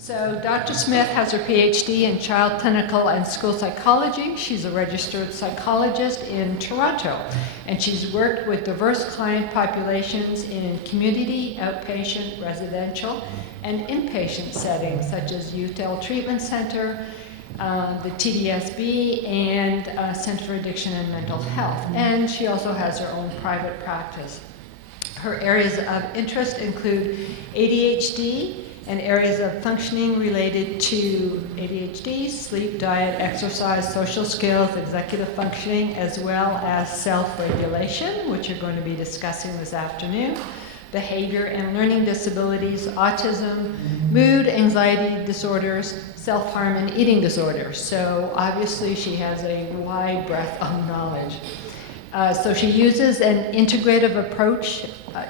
So Dr. Smith has her PhD in child clinical and school psychology. She's a registered psychologist in Toronto, and she's worked with diverse client populations in community, outpatient, residential, and inpatient settings, such as Youth L Treatment Center, the TDSB, and Center for Addiction and Mental Health. And she also has her own private practice. Her areas of interest include ADHD, and areas of functioning related to ADHD, sleep, diet, exercise, social skills, executive functioning, as well as self-regulation, which you're going to be discussing this afternoon, behavior and learning disabilities, autism, mood, anxiety disorders, self-harm, and eating disorders. So obviously she has a wide breadth of knowledge. So she uses an integrative approach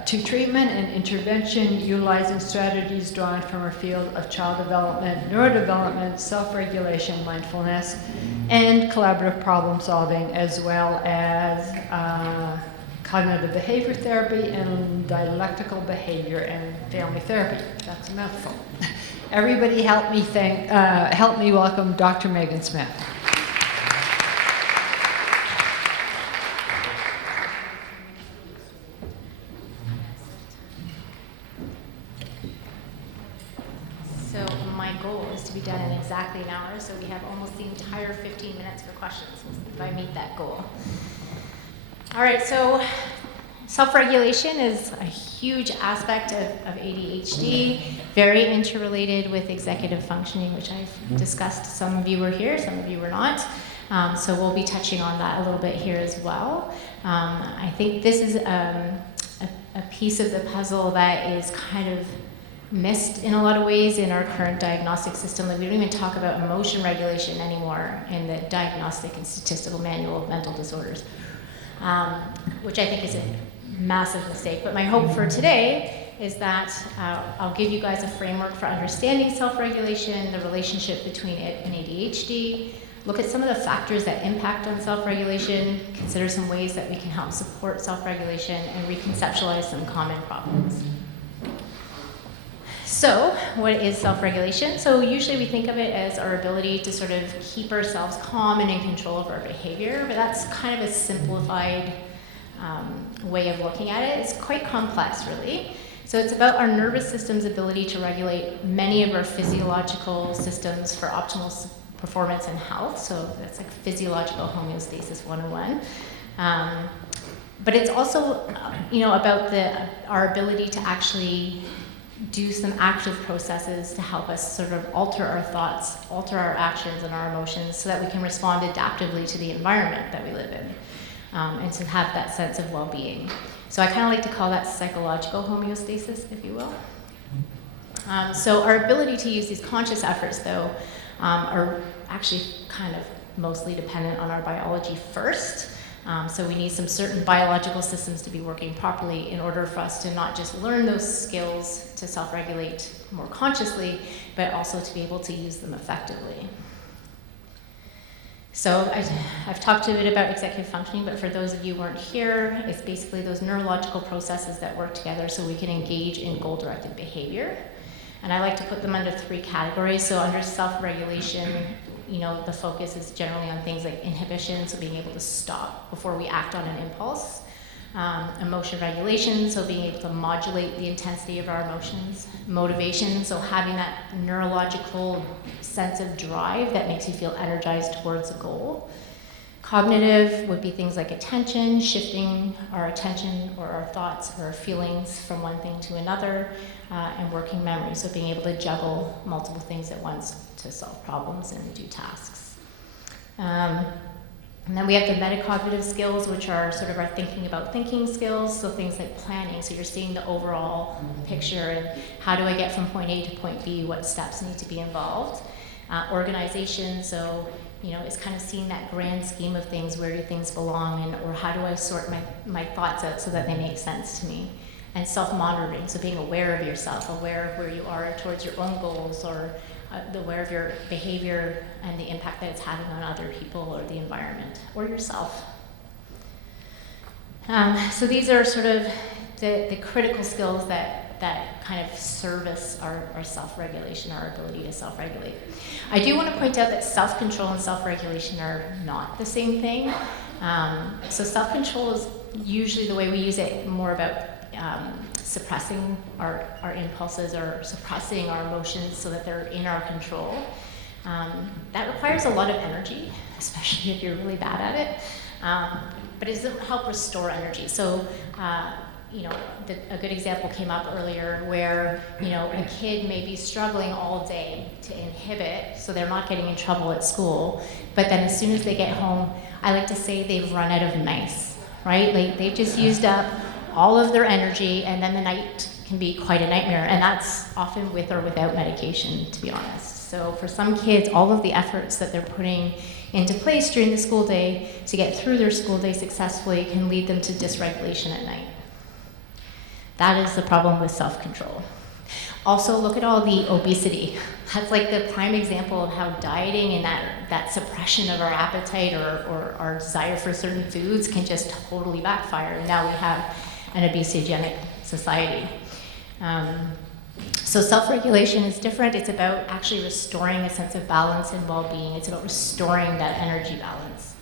to treatment and intervention, utilizing strategies drawn from her field of child development, neurodevelopment, self-regulation, mindfulness, and collaborative problem solving, as well as cognitive behavior therapy and dialectical behavior and family therapy. That's a mouthful. Everybody help me welcome Dr. Megan Smith. Done in exactly an hour, so we have almost the entire 15 minutes for questions if I meet that goal. All right, so self-regulation is a huge aspect of ADHD, very interrelated with executive functioning, which I've discussed. Some of you were here, some of you were not. So we'll be touching on that a little bit here as well. I think this is a piece of the puzzle that is kind of missed in a lot of ways in our current diagnostic system. Like, we don't even talk about emotion regulation anymore in the Diagnostic and Statistical Manual of Mental Disorders, which I think is a massive mistake. But my hope for today is that I'll give you guys a framework for understanding self-regulation, the relationship between it and ADHD, look at some of the factors that impact on self-regulation, consider some ways that we can help support self-regulation, and reconceptualize some common problems. So, what is self-regulation? So usually we think of it as our ability to sort of keep ourselves calm and in control of our behavior, but that's kind of a simplified way of looking at it. It's quite complex, really. So it's about our nervous system's ability to regulate many of our physiological systems for optimal performance and health. So that's like physiological homeostasis 101. But it's also, about our ability to actually do some active processes to help us sort of alter our thoughts, alter our actions and our emotions so that we can respond adaptively to the environment that we live in, and to have that sense of well-being. So I kind of like to call that psychological homeostasis, if you will. So our ability to use these conscious efforts, though, are actually kind of mostly dependent on our biology first. So we need some certain biological systems to be working properly in order for us to not just learn those skills to self-regulate more consciously, but also to be able to use them effectively. So I've talked a bit about executive functioning, but for those of you who weren't here, it's basically those neurological processes that work together so we can engage in goal-directed behavior. And I like to put them under 3 categories. So under self-regulation, the focus is generally on things like inhibition, so being able to stop before we act on an impulse. Emotion regulation, so being able to modulate the intensity of our emotions. Motivation, so having that neurological sense of drive that makes you feel energized towards a goal. Cognitive would be things like attention, shifting our attention or our thoughts or our feelings from one thing to another, and working memory, so being able to juggle multiple things at once to solve problems and do tasks. And then we have the metacognitive skills, which are sort of our thinking about thinking skills, so things like planning, so you're seeing the overall picture and how do I get from point A to point B, what steps need to be involved. Organization, so it's kind of seeing that grand scheme of things, where do things belong, and or how do I sort my thoughts out so that they make sense to me. And self-monitoring, so being aware of yourself, aware of where you are towards your own goals, or aware of your behavior and the impact that it's having on other people or the environment or yourself. So these are sort of the critical skills that that kind of service our self-regulation, our ability to self-regulate. I do want to point out that self-control and self-regulation are not the same thing. So self-control is usually the way we use it more about suppressing our impulses or suppressing our emotions so that they're in our control. That requires a lot of energy, especially if you're really bad at it. But it doesn't help restore energy. So, a good example came up earlier where, a kid may be struggling all day to inhibit, so they're not getting in trouble at school. But then as soon as they get home, I like to say they've run out of nice, right? Like they've just used up all of their energy, and then the night can be quite a nightmare. And that's often with or without medication, to be honest. So for some kids, all of the efforts that they're putting into place during the school day to get through their school day successfully can lead them to dysregulation at night. That is the problem with self-control. Also, look at all the obesity. That's like the prime example of how dieting and that suppression of our appetite or our desire for certain foods can just totally backfire. And now we have an obesogenic society. So self-regulation is different. It's about actually restoring a sense of balance and well-being. It's about restoring that energy balance.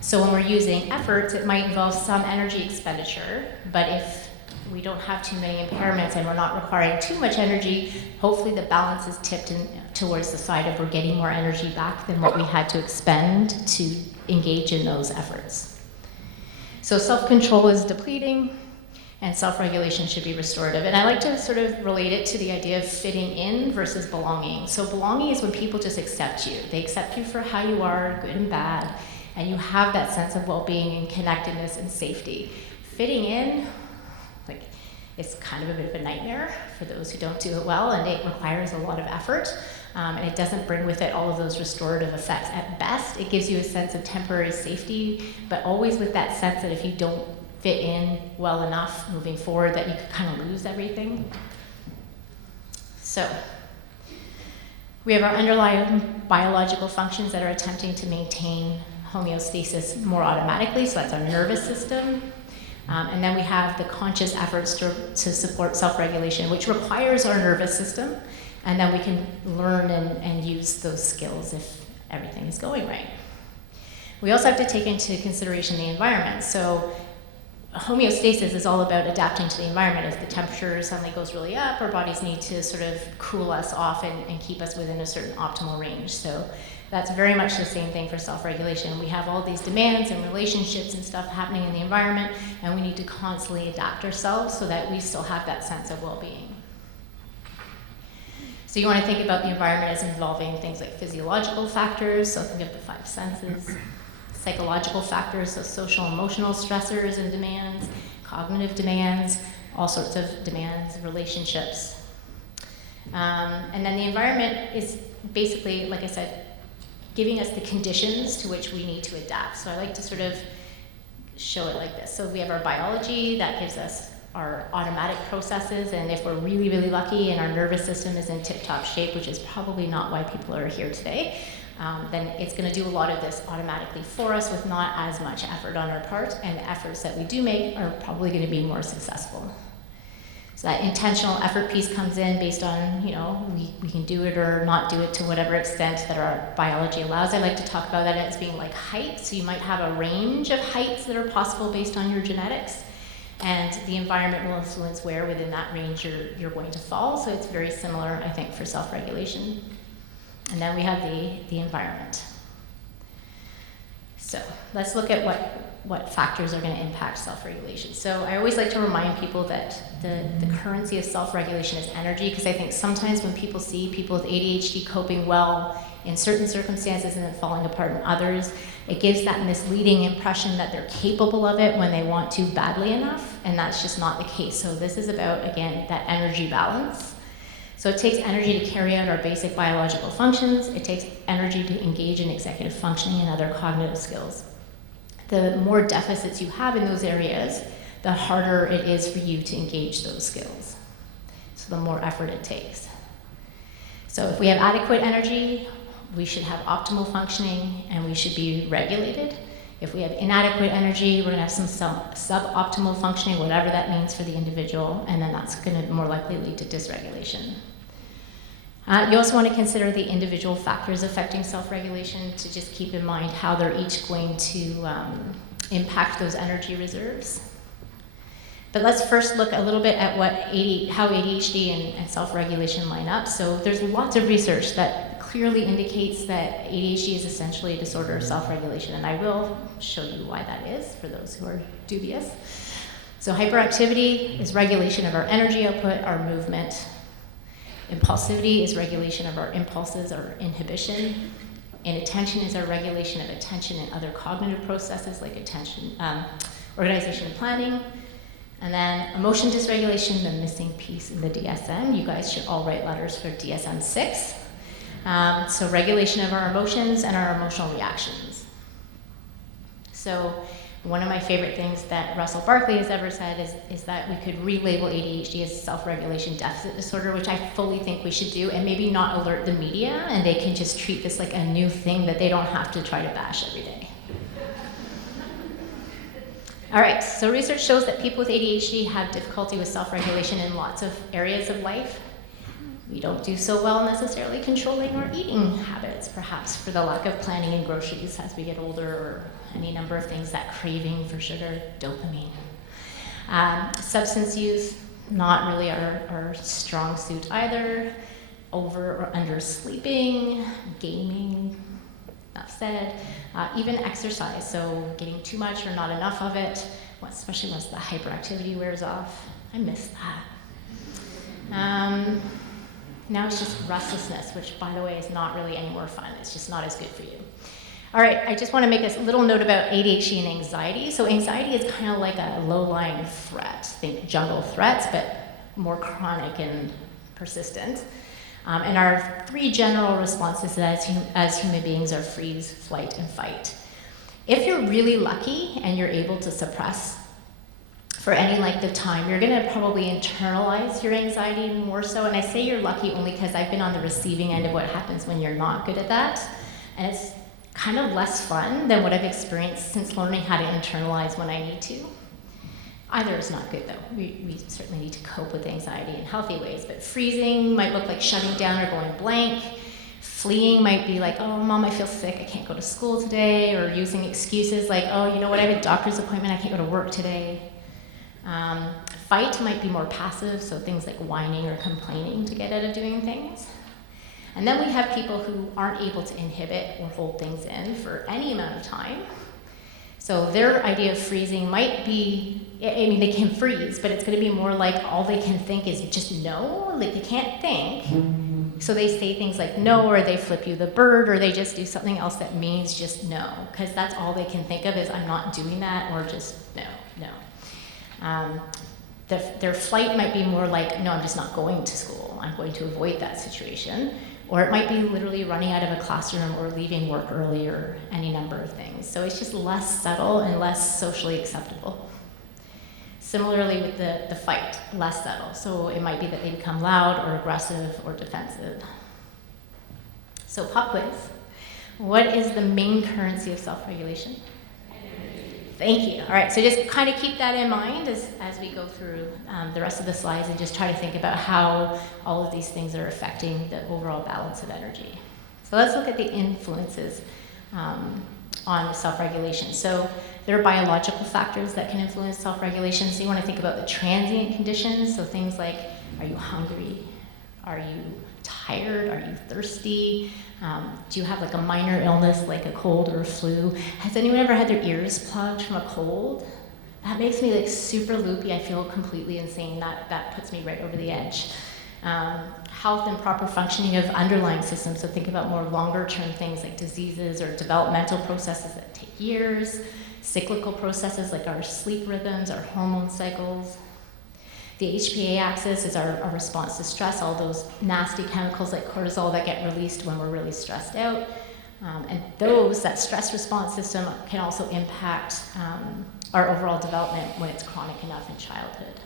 So when we're using efforts, it might involve some energy expenditure, but if we don't have too many impairments and we're not requiring too much energy, hopefully the balance is tipped towards the side of we're getting more energy back than what we had to expend to engage in those efforts. So self-control is depleting, and self-regulation should be restorative. And I like to sort of relate it to the idea of fitting in versus belonging. So belonging is when people just accept you. They accept you for how you are, good and bad, and you have that sense of well-being and connectedness and safety. Fitting in, it's kind of a bit of a nightmare for those who don't do it well, and it requires a lot of effort, and it doesn't bring with it all of those restorative effects. At best, it gives you a sense of temporary safety, but always with that sense that if you don't fit in well enough moving forward, that you could kind of lose everything. So, we have our underlying biological functions that are attempting to maintain homeostasis more automatically, so that's our nervous system. And then we have the conscious efforts to support self-regulation, which requires our nervous system, and then we can learn and use those skills if everything is going right. We also have to take into consideration the environment. So homeostasis is all about adapting to the environment. If the temperature suddenly goes really up, our bodies need to sort of cool us off and keep us within a certain optimal range. So that's very much the same thing for self-regulation. We have all these demands and relationships and stuff happening in the environment, and we need to constantly adapt ourselves so that we still have that sense of well-being. So you want to think about the environment as involving things like physiological factors, so think of the 5 senses, psychological factors, so social emotional stressors and demands, cognitive demands, all sorts of demands, relationships. And then the environment is basically, like I said, giving us the conditions to which we need to adapt. So I like to sort of show it like this. So we have our biology that gives us our automatic processes, and if we're really, really lucky and our nervous system is in tip-top shape, which is probably not why people are here today, then it's going to do a lot of this automatically for us with not as much effort on our part, and the efforts that we do make are probably going to be more successful. So that intentional effort piece comes in based on, we can do it or not do it to whatever extent that our biology allows. I like to talk about that as being like height. So you might have a range of heights that are possible based on your genetics, and the environment will influence where within that range you're going to fall. So it's very similar, I think, for self-regulation. And then we have the environment. So let's look at what factors are going to impact self-regulation. So I always like to remind people that the currency of self-regulation is energy, because I think sometimes when people see people with ADHD coping well in certain circumstances and then falling apart in others, it gives that misleading impression that they're capable of it when they want to badly enough, and that's just not the case. So this is about, again, that energy balance. So it takes energy to carry out our basic biological functions. It takes energy to engage in executive functioning and other cognitive skills. The more deficits you have in those areas, the harder it is for you to engage those skills. So the more effort it takes. So if we have adequate energy, we should have optimal functioning, and we should be regulated. If we have inadequate energy, we're going to have some suboptimal functioning, whatever that means for the individual, and then that's going to more likely lead to dysregulation. You also want to consider the individual factors affecting self-regulation to just keep in mind how they're each going to impact those energy reserves. But let's first look a little bit at how ADHD and self-regulation line up. So there's lots of research that clearly indicates that ADHD is essentially a disorder of self-regulation, and I will show you why that is for those who are dubious. So hyperactivity is regulation of our energy output, our movement. Impulsivity is regulation of our impulses, our inhibition. Inattention is our regulation of attention and other cognitive processes like attention, organization and planning. And then emotion dysregulation, the missing piece in the DSM. You guys should all write letters for DSM-6. So regulation of our emotions and our emotional reactions. So one of my favorite things that Russell Barkley has ever said is that we could relabel ADHD as self-regulation deficit disorder, which I fully think we should do, and maybe not alert the media, and they can just treat this like a new thing that they don't have to try to bash every day. All right, so research shows that people with ADHD have difficulty with self-regulation in lots of areas of life. We don't do so well necessarily controlling our eating habits, perhaps for the lack of planning in groceries as we get older, or any number of things, that craving for sugar, dopamine. Substance use, not really our strong suit either. Over or under sleeping, gaming, enough said. Even exercise, so getting too much or not enough of it, especially once the hyperactivity wears off. I miss that. Now it's just restlessness, which, by the way, is not really any more fun. It's just not as good for you. All right, I just want to make a little note about ADHD and anxiety. So anxiety is kind of like a low-lying threat. Think jungle threats, but more chronic and persistent. And our three general responses as human beings are freeze, flight, and fight. If you're really lucky and you're able to suppress for any length of time, you're going to probably internalize your anxiety more so. And I say you're lucky only because I've been on the receiving end of what happens when you're not good at that. And it's kind of less fun than what I've experienced since learning how to internalize when I need to. Either is not good, though. We certainly need to cope with anxiety in healthy ways. But freezing might look like shutting down or going blank. Fleeing might be like, oh, Mom, I feel sick, I can't go to school today. Or using excuses like, oh, you know what, I have a doctor's appointment, I can't go to work today. Fight might be more passive, so things like whining or complaining to get out of doing things. And then we have people who aren't able to inhibit or hold things in for any amount of time. So their idea of freezing might be, I mean, they can freeze, but it's going to be more like all they can think is just no. Like they can't think. So they say things like no, or they flip you the bird, or they just do something else that means just no, because that's all they can think of is I'm not doing that, or just no. Their flight might be more like, no, I'm just not going to school. I'm going to avoid that situation. Or it might be literally running out of a classroom or leaving work early or any number of things. So it's just less subtle and less socially acceptable. Similarly with the fight, less subtle. So it might be that they become loud or aggressive or defensive. So pop quiz. What is the main currency of self-regulation? Thank you. All right, so just kind of keep that in mind as we go through the rest of the slides and just try to think about how all of these things are affecting the overall balance of energy. So let's look at the influences on self-regulation. So there are biological factors that can influence self-regulation. So you want to think about the transient conditions. So things like, are you hungry? Are you tired? Are you thirsty? Do you have like a minor illness like a cold or a flu? Has anyone ever had their ears plugged from a cold? That makes me like super loopy. I feel completely insane. That puts me right over the edge. Health and proper functioning of underlying systems. So think about more longer term things like diseases or developmental processes that take years. Cyclical processes like our sleep rhythms, our hormone cycles. The HPA axis is our response to stress, all those nasty chemicals like cortisol that get released when we're really stressed out. And that stress response system can also impact our overall development when it's chronic enough in childhood.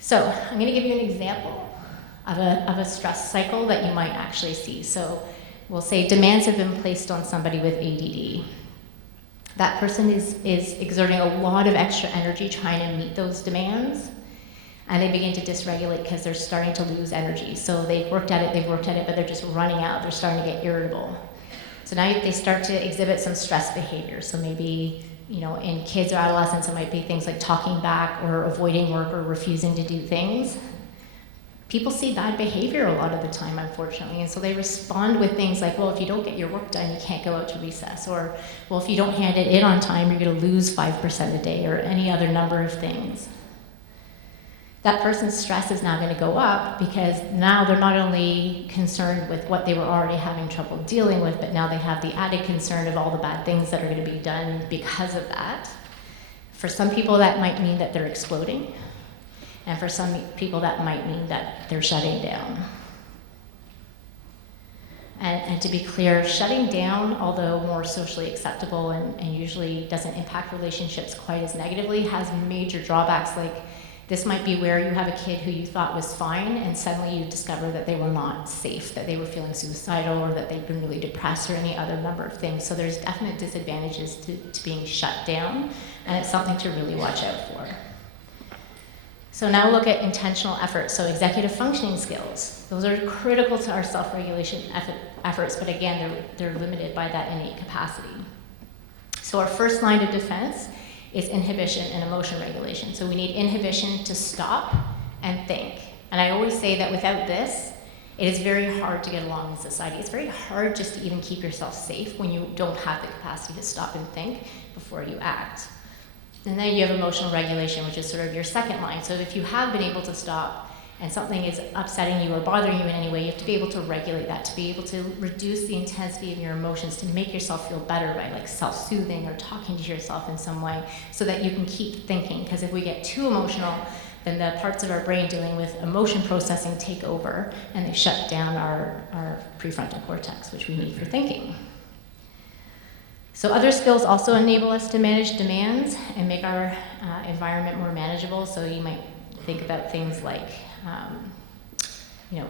So I'm going to give you an example of a stress cycle that you might actually see. So we'll say demands have been placed on somebody with ADD. that person is exerting a lot of extra energy trying to meet those demands, and they begin to dysregulate because they're starting to lose energy. So they've worked at it, but they're just running out. They're starting to get irritable. So now they start to exhibit some stress behavior. So maybe, in kids or adolescents, it might be things like talking back or avoiding work or refusing to do things. People see bad behavior a lot of the time, unfortunately, and so they respond with things like, well, if you don't get your work done, you can't go out to recess, or, well, if you don't hand it in on time, you're going to lose 5% a day, or any other number of things. That person's stress is now going to go up because now they're not only concerned with what they were already having trouble dealing with, but now they have the added concern of all the bad things that are going to be done because of that. For some people, that might mean that they're exploding. And for some people, that might mean that they're shutting down. And to be clear, shutting down, although more socially acceptable and usually doesn't impact relationships quite as negatively, has major drawbacks. Like, this might be where you have a kid who you thought was fine, and suddenly you discover that they were not safe, that they were feeling suicidal, or that they've been really depressed, or any other number of things. So there's definite disadvantages to being shut down, and it's something to really watch out for. So now we'll look at intentional efforts. So executive functioning skills. Those are critical to our self-regulation efforts, but again, they're limited by that innate capacity. So our first line of defense is inhibition and emotion regulation. So we need inhibition to stop and think. And I always say that without this, it is very hard to get along in society. It's very hard just to even keep yourself safe when you don't have the capacity to stop and think before you act. And then you have emotional regulation, which is sort of your second line. So if you have been able to stop and something is upsetting you or bothering you in any way, you have to be able to regulate that, to be able to reduce the intensity of your emotions, to make yourself feel better by like self-soothing or talking to yourself in some way so that you can keep thinking. Because if we get too emotional, then the parts of our brain dealing with emotion processing take over and they shut down our prefrontal cortex, which we need for thinking. So other skills also enable us to manage demands and make our environment more manageable. So you might think about things like,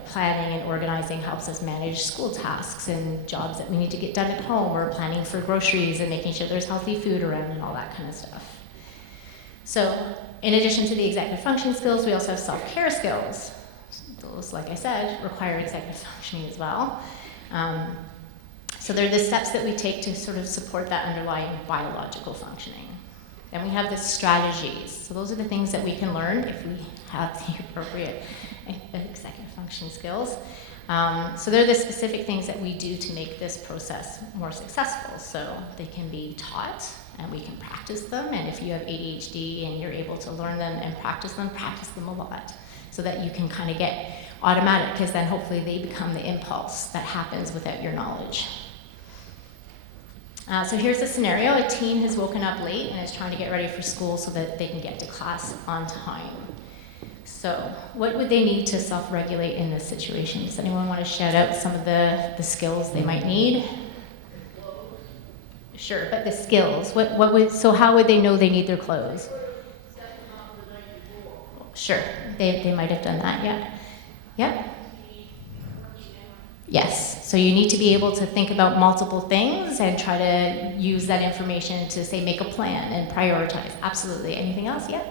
planning and organizing helps us manage school tasks and jobs that we need to get done at home, or planning for groceries and making sure there's healthy food around and all that kind of stuff. So in addition to the executive function skills, we also have self-care skills. Those, like I said, require executive functioning as well. So they're the steps that we take to sort of support that underlying biological functioning. Then we have the strategies. So those are the things that we can learn if we have the appropriate executive function skills. So they're the specific things that we do to make this process more successful. So they can be taught and we can practice them. And if you have ADHD and you're able to learn them and practice them a lot so that you can kind of get automatic, because then hopefully they become the impulse that happens without your knowledge. So here's a scenario. A teen has woken up late and is trying to get ready for school so that they can get to class on time. So what would they need to self-regulate in this situation? Does anyone want to shout out some of the skills they might need? Sure, but the skills. So how would they know they need their clothes? Sure, they might have done that, yeah. Yep. Yes, so you need to be able to think about multiple things and try to use that information to, say, make a plan and prioritize. Absolutely. Anything else? Yeah?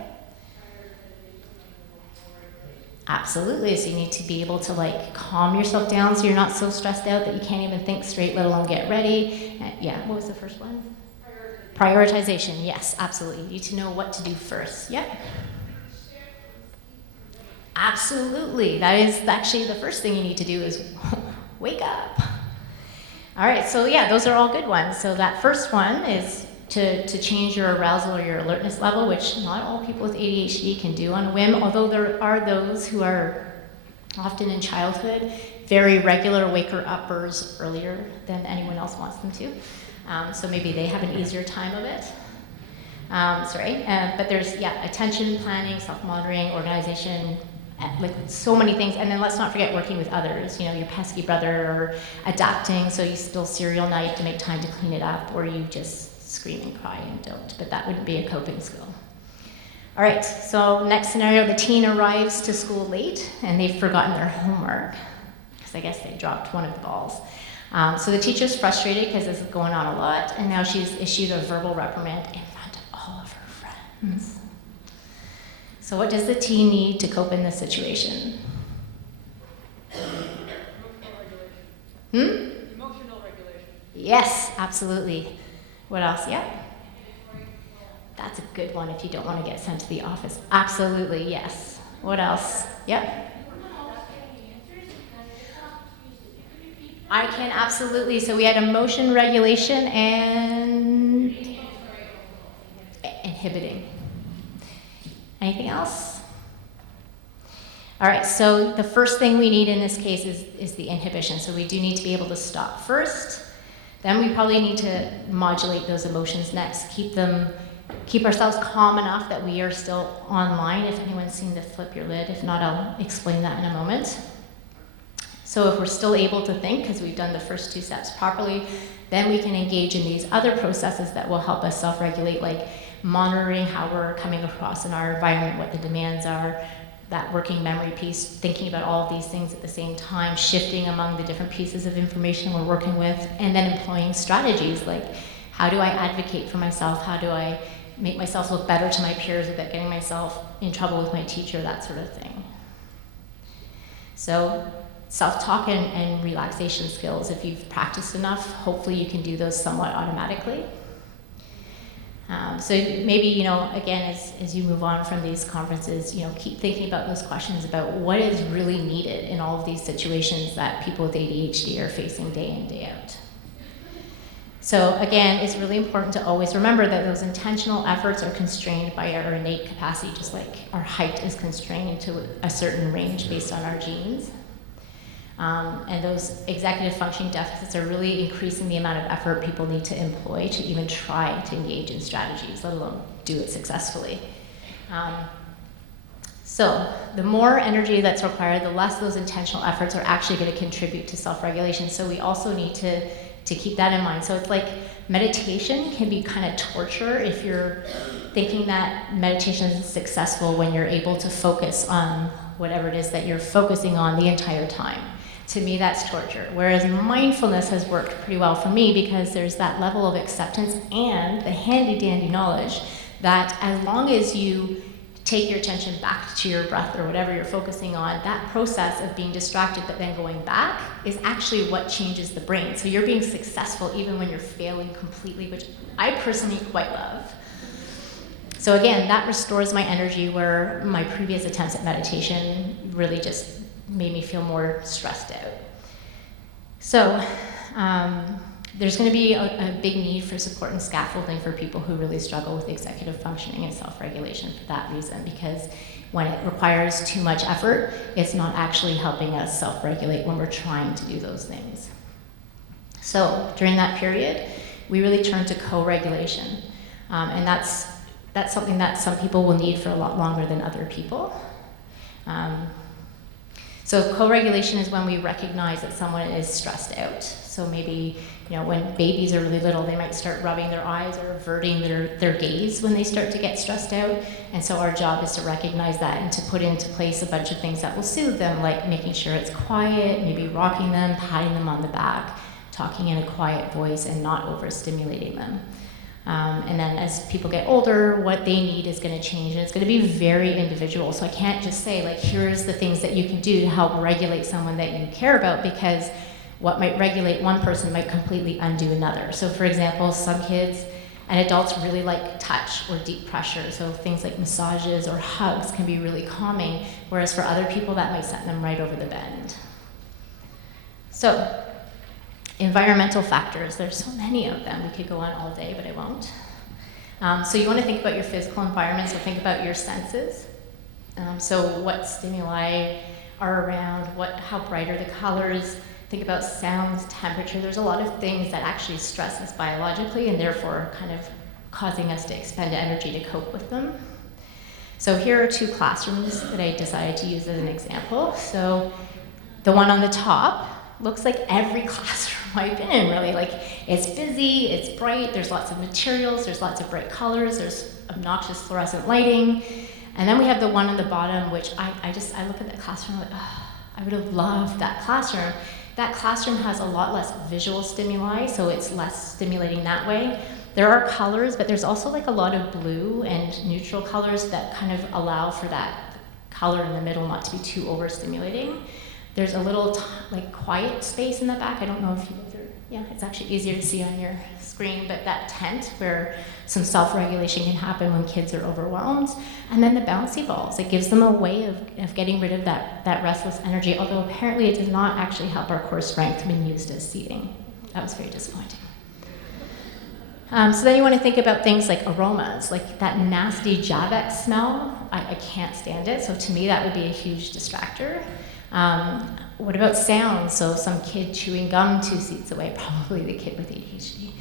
Absolutely. So you need to be able to like calm yourself down so you're not so stressed out that you can't even think straight, let alone get ready. Yeah, what was the first one? Prioritization. Yes, absolutely. You need to know what to do first. Yep. Absolutely. That is actually the first thing you need to do is wake up. All right, so yeah, those are all good ones. So that first one is to change your arousal or your alertness level, which not all people with ADHD can do on a whim, although there are those who are often in childhood very regular waker-uppers earlier than anyone else wants them to. So maybe they have an easier time of it. But there's, attention, planning, self-monitoring, organization, like so many things. And then let's not forget working with others, your pesky brother, or adapting, so you spill cereal, now you have to make time to clean it up, or you just scream and cry and don't, but that wouldn't be a coping skill. All right, so next scenario, the teen arrives to school late and they've forgotten their homework, because I guess they dropped one of the balls. So the teacher's frustrated because this is going on a lot, and now she's issued a verbal reprimand in front of all of her friends. So what does the teen need to cope in this situation? Emotional regulation. Yes, absolutely. What else? Yeah. That's a good one if you don't want to get sent to the office. Absolutely, yes. What else? Yep. I can absolutely. So we had emotion regulation and inhibiting. Anything else? All right, so the first thing we need in this case is the inhibition. So we do need to be able to stop first. Then we probably need to modulate those emotions next. Keep ourselves calm enough that we are still online. If anyone's seen the flip your lid, if not, I'll explain that in a moment. So if we're still able to think, because we've done the first two steps properly, then we can engage in these other processes that will help us self-regulate, like monitoring how we're coming across in our environment, what the demands are, that working memory piece, thinking about all of these things at the same time, shifting among the different pieces of information we're working with, and then employing strategies like, how do I advocate for myself? How do I make myself look better to my peers without getting myself in trouble with my teacher, that sort of thing. So self-talk and relaxation skills, if you've practiced enough, hopefully you can do those somewhat automatically. So maybe, again, as you move on from these conferences, keep thinking about those questions about what is really needed in all of these situations that people with ADHD are facing day in, day out. So again, it's really important to always remember that those intentional efforts are constrained by our innate capacity, just like our height is constrained to a certain range based on our genes. And those executive functioning deficits are really increasing the amount of effort people need to employ to even try to engage in strategies, let alone do it successfully. So the more energy that's required, the less those intentional efforts are actually going to contribute to self-regulation. So we also need to keep that in mind. So it's like meditation can be kind of torture if you're thinking that meditation is successful when you're able to focus on whatever it is that you're focusing on the entire time. To me, that's torture. Whereas mindfulness has worked pretty well for me because there's that level of acceptance and the handy-dandy knowledge that as long as you take your attention back to your breath or whatever you're focusing on, that process of being distracted but then going back is actually what changes the brain. So you're being successful even when you're failing completely, which I personally quite love. So again, that restores my energy where my previous attempts at meditation really just made me feel more stressed out. So there's going to be a big need for support and scaffolding for people who really struggle with executive functioning and self-regulation for that reason, because when it requires too much effort, it's not actually helping us self-regulate when we're trying to do those things. So during that period, we really turn to co-regulation, and that's something that some people will need for a lot longer than other people. So co-regulation is when we recognize that someone is stressed out. So maybe, when babies are really little, they might start rubbing their eyes or averting their gaze when they start to get stressed out. And so our job is to recognize that and to put into place a bunch of things that will soothe them, like making sure it's quiet, maybe rocking them, patting them on the back, talking in a quiet voice, and not overstimulating them. And then as people get older, what they need is going to change, and it's going to be very individual. So I can't just say, here's the things that you can do to help regulate someone that you care about, because what might regulate one person might completely undo another. So for example, some kids and adults really like touch or deep pressure. So things like massages or hugs can be really calming, whereas for other people that might send them right over the bend. So environmental factors, there's so many of them. We could go on all day, but I won't. So you want to think about your physical environment, so think about your senses. So what stimuli are around, how bright are the colors, think about sounds, temperature. There's a lot of things that actually stress us biologically and therefore kind of causing us to expend energy to cope with them. So here are two classrooms that I decided to use as an example. So the one on the top looks like every classroom I've been in, really. It's busy, it's bright, there's lots of materials, there's lots of bright colors, there's obnoxious fluorescent lighting. And then we have the one on the bottom, which I look at that classroom like, I would have loved that classroom, that classroom has a lot less visual stimuli, so it's less stimulating that way. There are colors, but there's also like a lot of blue and neutral colors that kind of allow for that color in the middle not to be too overstimulating. There's a little like quiet space in the back. I don't know if you guys are, yeah, it's actually easier to see on your screen, but that tent where some self-regulation can happen when kids are overwhelmed. And then the bouncy balls, it gives them a way of getting rid of that restless energy, although apparently it does not actually help our core strength when used as seating. That was very disappointing. So then you want to think about things like aromas, like that nasty caddac smell. I can't stand it, so to me that would be a huge distractor. What about sound? So some kid chewing gum 2 seats away, probably the kid with ADHD.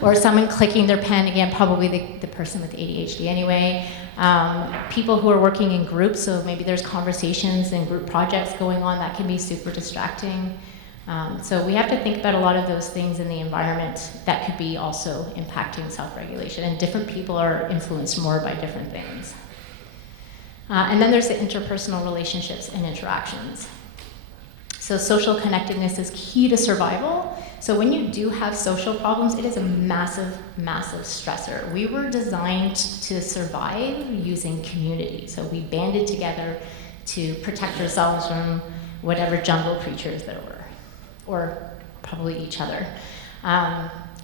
Or someone clicking their pen, again, probably the person with ADHD anyway. People who are working in groups, so maybe there's conversations and group projects going on, that can be super distracting. So we have to think about a lot of those things in the environment that could be also impacting self-regulation, and different people are influenced more by different things. And then there's the interpersonal relationships and interactions. So social connectedness is key to survival. So when you do have social problems, it is a massive, massive stressor. We were designed to survive using community. So we banded together to protect ourselves from whatever jungle creatures there were, or probably each other.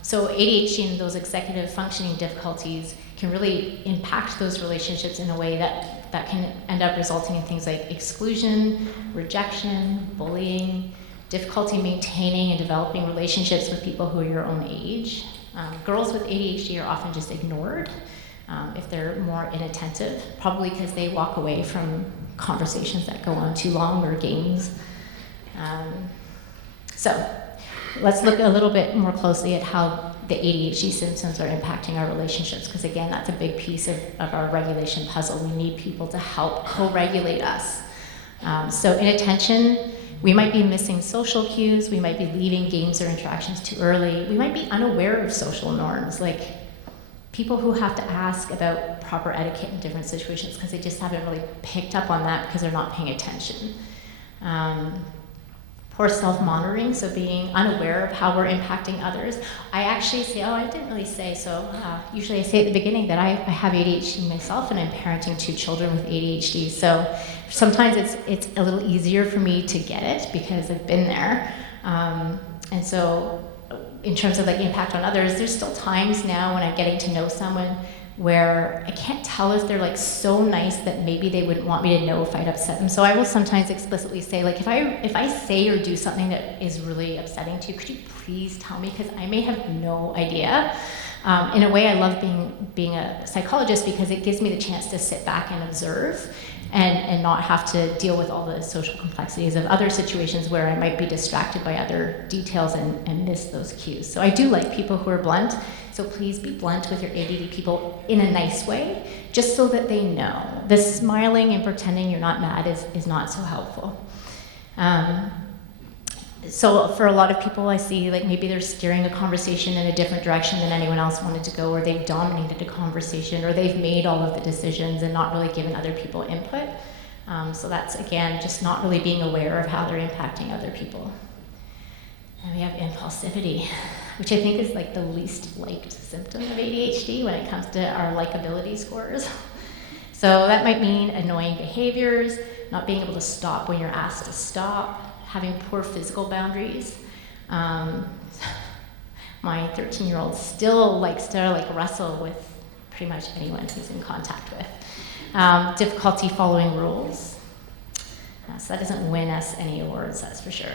So ADHD and those executive functioning difficulties can really impact those relationships in a way that can end up resulting in things like exclusion, rejection, bullying, difficulty maintaining and developing relationships with people who are your own age. Girls with ADHD are often just ignored if they're more inattentive, probably because they walk away from conversations that go on too long, or games. So let's look a little bit more closely at how the ADHD symptoms are impacting our relationships, because again, that's a big piece of our regulation puzzle. We need people to help co-regulate us. So inattention, we might be missing social cues, we might be leaving games or interactions too early, we might be unaware of social norms, like people who have to ask about proper etiquette in different situations because they just haven't really picked up on that because they're not paying attention. Poor self-monitoring, so being unaware of how we're impacting others. I actually say, I didn't really say, so usually I say at the beginning that I have ADHD myself and I'm parenting 2 children with ADHD, so sometimes it's a little easier for me to get it because I've been there. And so in terms of like impact on others, there's still times now when I'm getting to know someone where I can't tell if they're like so nice that maybe they wouldn't want me to know if I'd upset them. So I will sometimes explicitly say, like, if I say or do something that is really upsetting to you, could you please tell me? Because I may have no idea. In a way, I love being a psychologist because it gives me the chance to sit back and observe and not have to deal with all the social complexities of other situations where I might be distracted by other details and miss those cues. So I do like people who are blunt. So please be blunt with your ADD people in a nice way, just so that they know. The smiling and pretending you're not mad is not so helpful. So for a lot of people I see, like maybe they're steering a conversation in a different direction than anyone else wanted to go, or they've dominated a conversation, or they've made all of the decisions and not really given other people input. So that's, again, just not really being aware of how they're impacting other people. And we have impulsivity, which I think is like the least liked symptom of ADHD when it comes to our likability scores. So that might mean annoying behaviors, not being able to stop when you're asked to stop, having poor physical boundaries. My 13-year-old still likes to like wrestle with pretty much anyone he's in contact with. Difficulty following rules. So that doesn't win us any awards, that's for sure.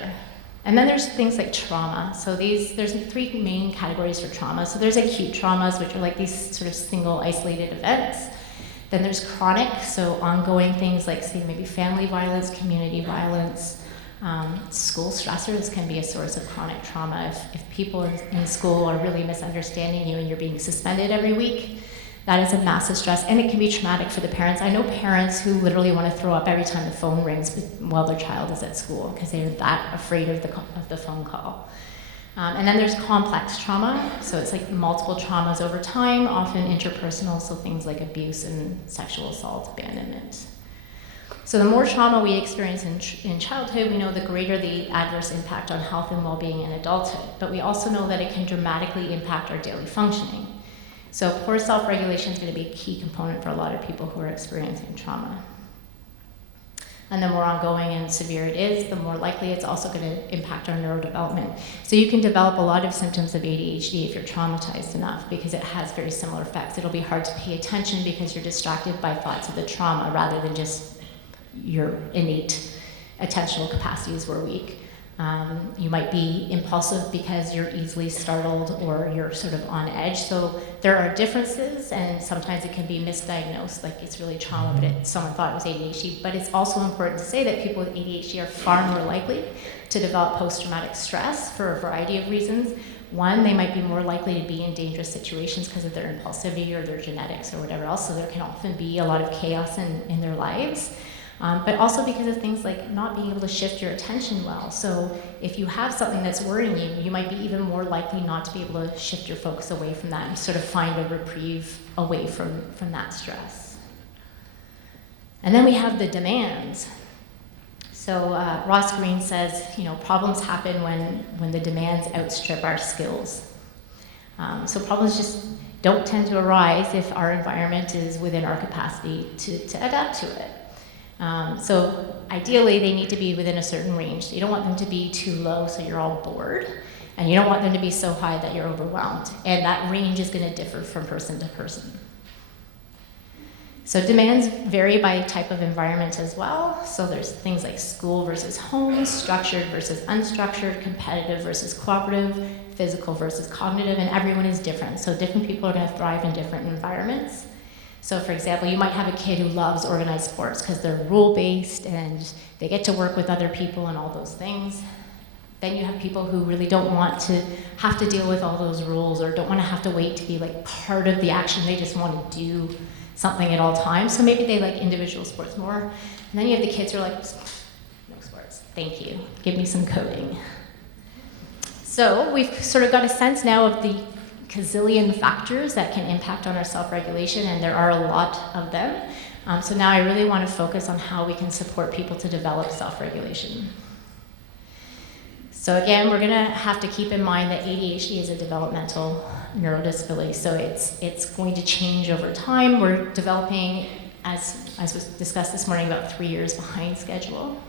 And then there's things like trauma. So there's 3 main categories for trauma. So there's acute traumas, which are like these sort of single isolated events. Then there's chronic, so ongoing things like, say, maybe family violence, community violence. School stressors can be a source of chronic trauma. If people in school are really misunderstanding you and you're being suspended every week, that is a massive stress, and it can be traumatic for the parents. I know parents who literally want to throw up every time the phone rings while their child is at school because they're that afraid of the phone call. And then there's complex trauma, so it's like multiple traumas over time, often interpersonal, so things like abuse and sexual assault, abandonment. So the more trauma we experience in childhood, we know the greater the adverse impact on health and well-being in adulthood. But we also know that it can dramatically impact our daily functioning. So poor self-regulation is going to be a key component for a lot of people who are experiencing trauma. And the more ongoing and severe it is, the more likely it's also going to impact our neurodevelopment. So you can develop a lot of symptoms of ADHD if you're traumatized enough, because it has very similar effects. It'll be hard to pay attention because you're distracted by thoughts of the trauma rather than just your innate attentional capacities were weak. You might be impulsive because you're easily startled or you're sort of on edge. So there are differences, and sometimes it can be misdiagnosed, like it's really trauma, but someone thought it was ADHD. But it's also important to say that people with ADHD are far more likely to develop post-traumatic stress for a variety of reasons. One, they might be more likely to be in dangerous situations because of their impulsivity or their genetics or whatever else, so there can often be a lot of chaos in their lives. But also because of things like not being able to shift your attention well. So if you have something that's worrying you, you might be even more likely not to be able to shift your focus away from that and sort of find a reprieve away from that stress. And then we have the demands. So Ross Greene says, problems happen when the demands outstrip our skills. So problems just don't tend to arise if our environment is within our capacity to adapt to it. So ideally, they need to be within a certain range. So you don't want them to be too low so you're all bored, and you don't want them to be so high that you're overwhelmed. And that range is going to differ from person to person. So demands vary by type of environment as well. So there's things like school versus home, structured versus unstructured, competitive versus cooperative, physical versus cognitive, and everyone is different. So different people are going to thrive in different environments. So for example, you might have a kid who loves organized sports because they're rule-based and they get to work with other people and all those things. Then you have people who really don't want to have to deal with all those rules or don't want to have to wait to be like part of the action. They just want to do something at all times. So maybe they like individual sports more. And then you have the kids who are like, no sports, thank you, give me some coding. So we've sort of got a sense now of the gazillion factors that can impact on our self-regulation, and there are a lot of them. So now I really want to focus on how we can support people to develop self-regulation. So again, we're going to have to keep in mind that ADHD is a developmental neurodisability, so it's going to change over time. We're developing, as was discussed this morning, about 3 years behind schedule.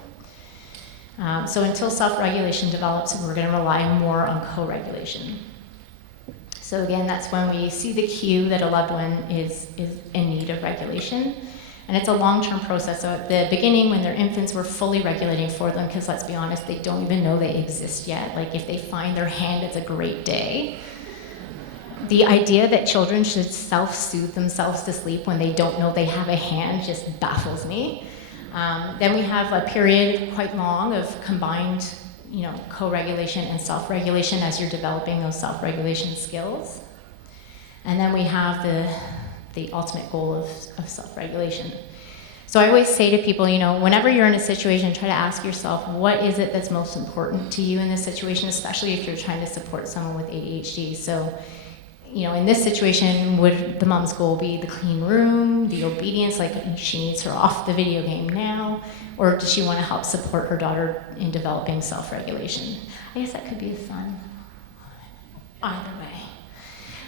So until self-regulation develops, we're going to rely more on co-regulation. So again, that's when we see the cue that a loved one is in need of regulation. And it's a long-term process. So at the beginning, when they're infants, we're fully regulating for them because let's be honest, they don't even know they exist yet. Like if they find their hand, it's a great day. The idea that children should self-soothe themselves to sleep when they don't know they have a hand just baffles me. Then we have a period quite long of combined co-regulation and self-regulation as you're developing those self-regulation skills. And then we have the ultimate goal of self-regulation. So I always say to people, whenever you're in a situation, try to ask yourself, what is it that's most important to you in this situation, especially if you're trying to support someone with ADHD. So, in this situation, would the mom's goal be the clean room, the obedience, like she needs her off the video game now, or does she want to help support her daughter in developing self-regulation? I guess that could be fun. Either way.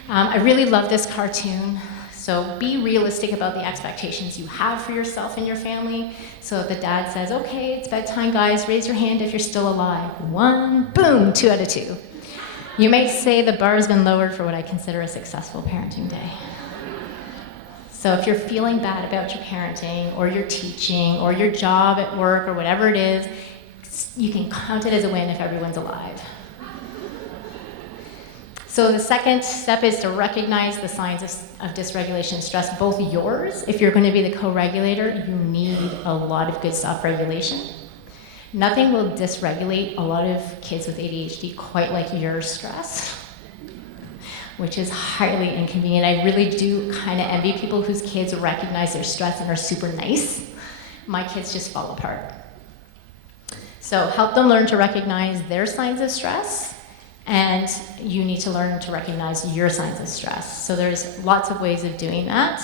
I really love this cartoon. So be realistic about the expectations you have for yourself and your family. So the dad says, okay, it's bedtime, guys. Raise your hand if you're still alive. 1, boom, 2 out of 2. You may say the bar has been lowered for what I consider a successful parenting day. So if you're feeling bad about your parenting or your teaching or your job at work or whatever it is, you can count it as a win if everyone's alive. So the second step is to recognize the signs of dysregulation and stress, both yours. If you're going to be the co-regulator, you need a lot of good self-regulation. Nothing will dysregulate a lot of kids with ADHD quite like your stress, which is highly inconvenient. I really do kind of envy people whose kids recognize their stress and are super nice. My kids just fall apart. So help them learn to recognize their signs of stress, and you need to learn to recognize your signs of stress. So there's lots of ways of doing that.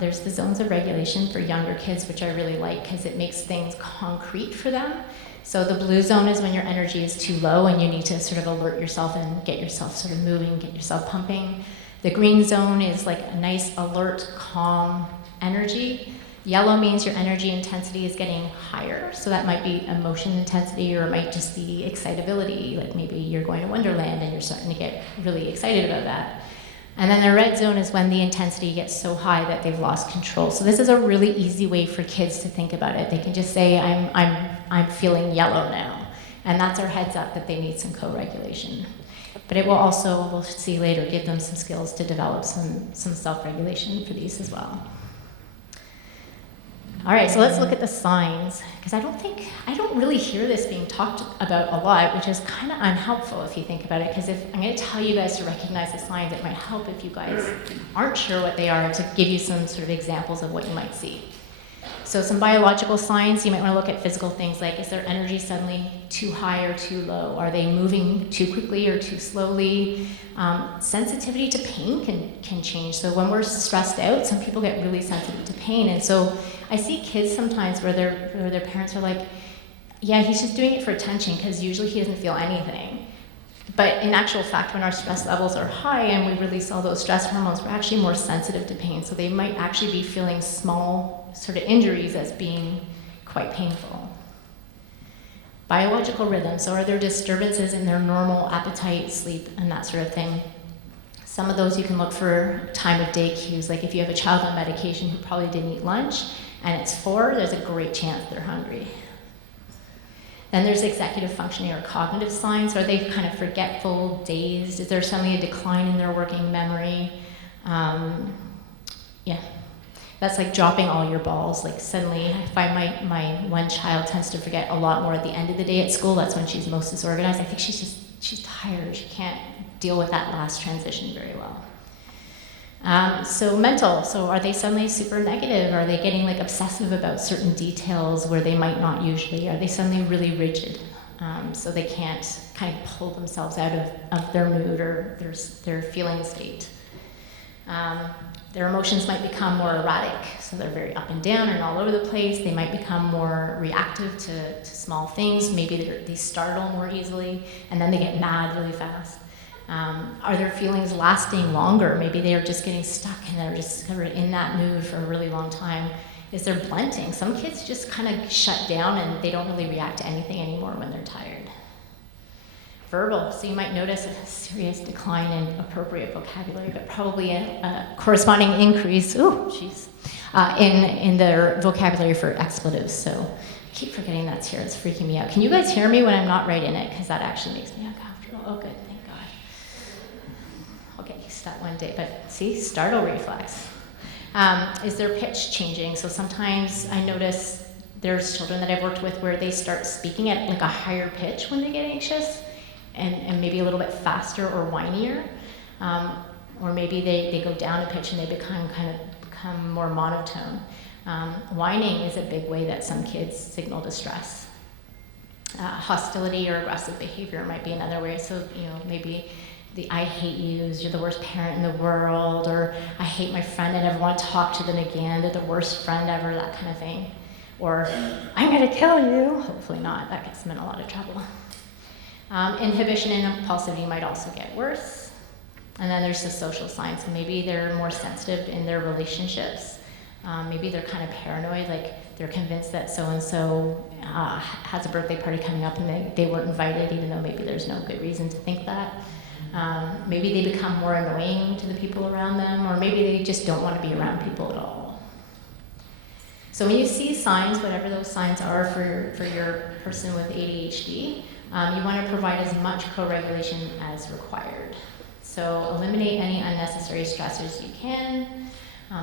There's the zones of regulation for younger kids, which I really like because it makes things concrete for them. So the blue zone is when your energy is too low and you need to sort of alert yourself and get yourself sort of moving, get yourself pumping. The green zone is like a nice, alert, calm energy. Yellow means your energy intensity is getting higher. So that might be emotion intensity, or it might just be excitability. Like maybe you're going to Wonderland and you're starting to get really excited about that. And then the red zone is when the intensity gets so high that they've lost control. So this is a really easy way for kids to think about it. They can just say, I'm feeling yellow now. And that's our heads up that they need some co-regulation. But it will also, we'll see later, give them some skills to develop some self-regulation for these as well. All right, so let's look at the signs, because I don't really hear this being talked about a lot, which is kind of unhelpful if you think about it, because if I'm going to tell you guys to recognize the signs, it might help if you guys aren't sure what they are, to give you some sort of examples of what you might see. So some biological signs, you might want to look at physical things like, is their energy suddenly too high or too low? Are they moving too quickly or too slowly? Sensitivity to pain can change. So when we're stressed out, some people get really sensitive to pain. And so I see kids sometimes where their parents are like, yeah, he's just doing it for attention because usually he doesn't feel anything. But in actual fact, when our stress levels are high and we release all those stress hormones, we're actually more sensitive to pain. So they might actually be feeling small sort of injuries as being quite painful. Biological rhythm. So are there disturbances in their normal appetite, sleep, and that sort of thing? Some of those you can look for time of day cues. Like if you have a child on medication who probably didn't eat lunch and it's 4, there's a great chance they're hungry. Then there's executive functioning or cognitive signs. Are they kind of forgetful, dazed? Is there suddenly a decline in their working memory? Yeah, that's like dropping all your balls. Like suddenly, I find my one child tends to forget a lot more at the end of the day at school. That's when she's most disorganized. I think she's tired. She can't deal with that last transition very well. So mental, so are they suddenly super negative? Are they getting like obsessive about certain details where they might not usually? Are they suddenly really rigid? So they can't kind of pull themselves out of their mood or their feeling state. Their emotions might become more erratic, so they're very up and down and all over the place. They might become more reactive to small things. Maybe they startle more easily, and then they get mad really fast. Are their feelings lasting longer? Maybe they are just getting stuck and they're just kind of in that mood for a really long time. Is there blunting? Some kids just kind of shut down and they don't really react to anything anymore when they're tired. Verbal, so you might notice a serious decline in appropriate vocabulary, but probably a corresponding increase, in their vocabulary for expletives. So I keep forgetting that's here, it's freaking me out. Can you guys hear me when I'm not right in it? Because that actually makes me uncomfortable. Oh, good. Okay, that one day, but see, startle reflex. Is their pitch changing? So sometimes I notice there's children that I've worked with where they start speaking at like a higher pitch when they get anxious, and maybe a little bit faster or whinier. Or maybe they go down a pitch and they become more monotone. Whining is a big way that some kids signal distress. Hostility or aggressive behavior might be another way. So, maybe the I hate you, you're the worst parent in the world, or I hate my friend, I never want to talk to them again, they're the worst friend ever, that kind of thing. Or, I'm going to kill you. Hopefully not, that gets them in a lot of trouble. Inhibition and impulsivity might also get worse. And then there's the social signs. So maybe they're more sensitive in their relationships. Maybe they're kind of paranoid, like they're convinced that so-and-so has a birthday party coming up and they weren't invited, even though maybe there's no good reason to think that. Maybe they become more annoying to the people around them, or maybe they just don't want to be around people at all. So when you see signs, whatever those signs are for your person with ADHD, you want to provide as much co-regulation as required. So eliminate any unnecessary stressors you can.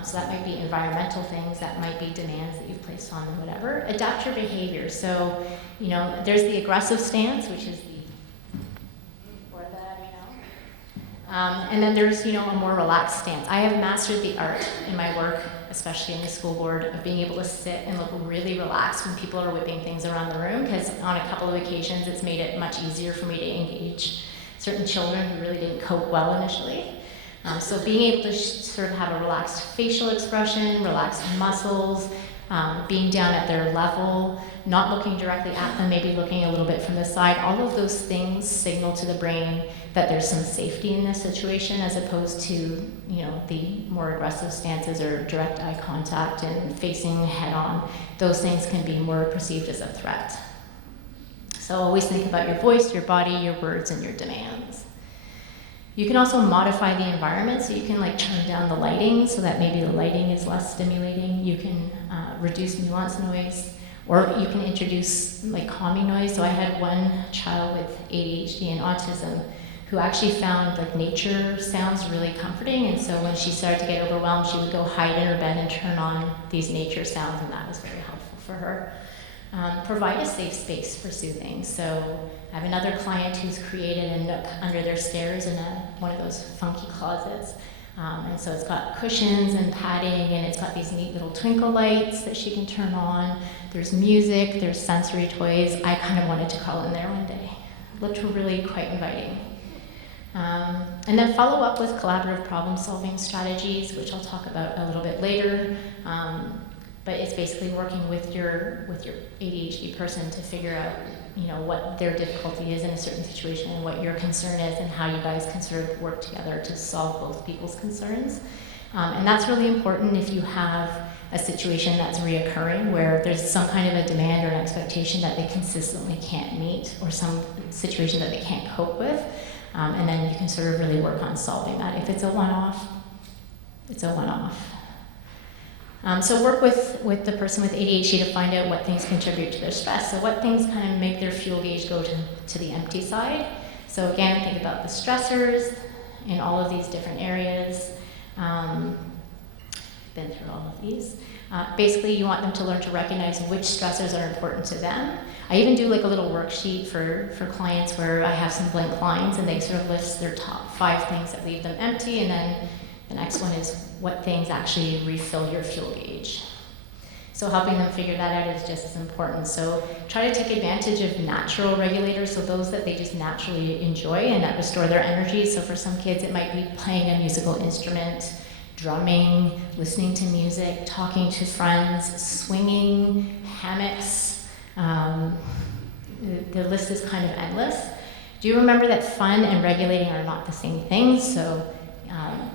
So that might be environmental things, that might be demands that you've placed on them, whatever. Adapt your behavior. So, there's the aggressive stance, which is and then there's, a more relaxed stance. I have mastered the art in my work, especially in the school board, of being able to sit and look really relaxed when people are whipping things around the room, because on a couple of occasions it's made it much easier for me to engage certain children who really didn't cope well initially. So being able to sort of have a relaxed facial expression, relaxed muscles, being down at their level, not looking directly at them, maybe looking a little bit from the side, all of those things signal to the brain that there's some safety in this situation, as opposed to, the more aggressive stances or direct eye contact and facing head on. Those things can be more perceived as a threat. So always think about your voice, your body, your words, and your demands. You can also modify the environment, so you can turn down the lighting so that maybe the lighting is less stimulating. You can reduce nuance noise, or you can introduce calming noise. So I had one child with ADHD and autism who actually found nature sounds really comforting, and so when she started to get overwhelmed, she would go hide in her bed and turn on these nature sounds, and that was very helpful for her. Provide a safe space for soothing. So I have another client who's created a nook under their stairs in one of those funky closets. And so it's got cushions and padding, and it's got these neat little twinkle lights that she can turn on. There's music, there's sensory toys. I kind of wanted to crawl in there one day. It looked really quite inviting. And then follow up with collaborative problem-solving strategies, which I'll talk about a little bit later. But it's basically working with your ADHD person to figure out, what their difficulty is in a certain situation and what your concern is, and how you guys can sort of work together to solve both people's concerns. And that's really important if you have a situation that's reoccurring, where there's some kind of a demand or an expectation that they consistently can't meet, or some situation that they can't cope with. And then you can sort of really work on solving that. If it's a one-off, it's a one-off. So work with the person with ADHD to find out what things contribute to their stress. So what things kind of make their fuel gauge go to the empty side. So again, think about the stressors in all of these different areas. Been through all of these. Basically, you want them to learn to recognize which stressors are important to them. I even do a little worksheet for clients where I have some blank lines, and they sort of list their top 5 things that leave them empty, and then the next one is what things actually refill your fuel gauge. So helping them figure that out is just as important. So try to take advantage of natural regulators, so those that they just naturally enjoy and that restore their energy. So for some kids, it might be playing a musical instrument, drumming, listening to music, talking to friends, swinging, hammocks. The list is kind of endless. Do remember that fun and regulating are not the same things. So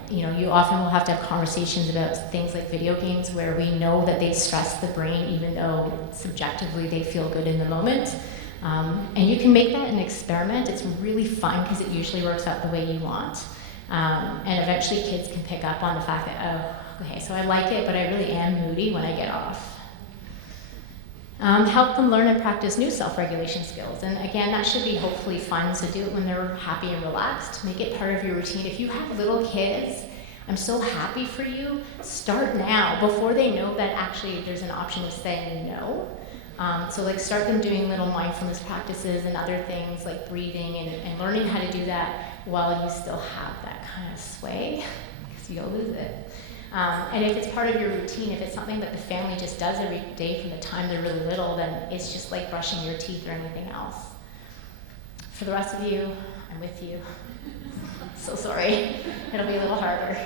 you often will have to have conversations about things like video games, where we know that they stress the brain even though subjectively they feel good in the moment. And you can make that an experiment. It's really fun because it usually works out the way you want. And eventually kids can pick up on the fact that, okay, so I like it, but I really am moody when I get off. Help them learn and practice new self-regulation skills. And again, that should be hopefully fun, so do it when they're happy and relaxed. Make it part of your routine. If you have little kids, I'm so happy for you. Start now, before they know that actually there's an option of saying no. So start them doing little mindfulness practices and other things like breathing, and learning how to do that while you still have that kind of sway, because you'll lose it. And if it's part of your routine, if it's something that the family just does every day from the time they're really little, then it's just like brushing your teeth or anything else. For the rest of you, I'm with you. So sorry. It'll be a little harder.